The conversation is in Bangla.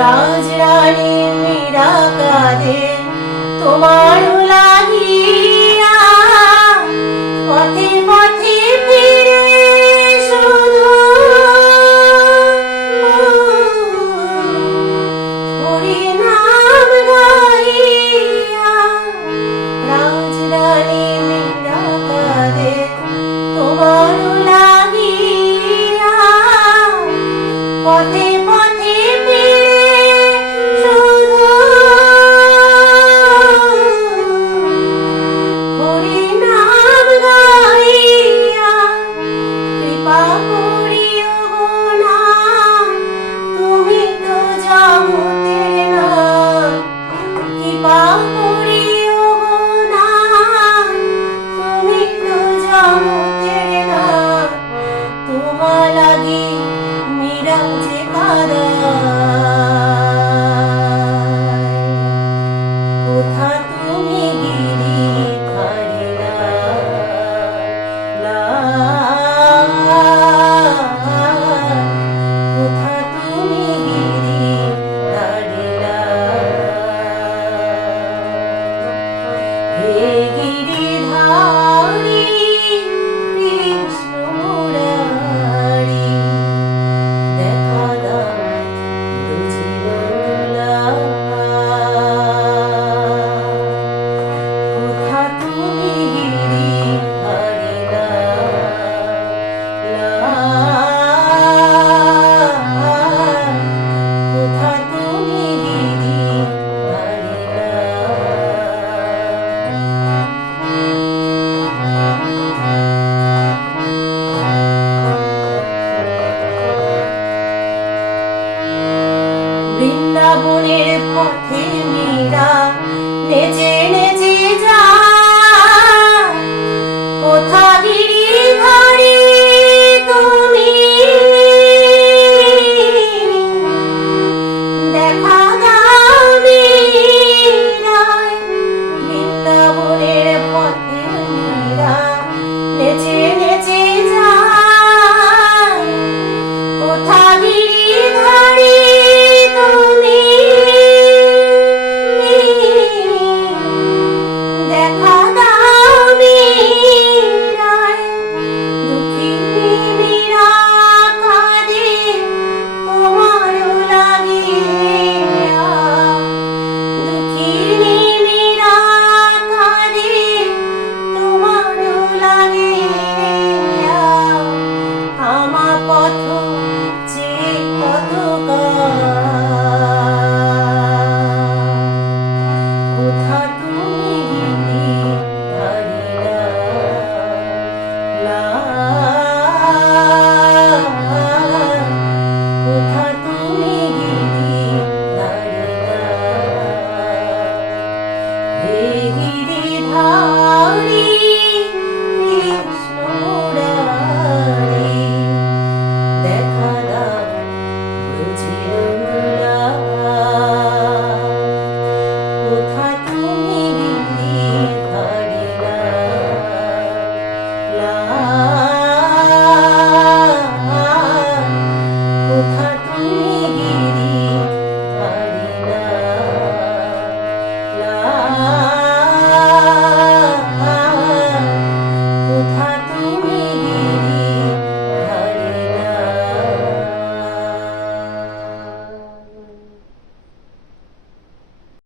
রাজরানী মীরা কাঁদে তোমার mother বৃন্দাবনের পথে মীরা নেচে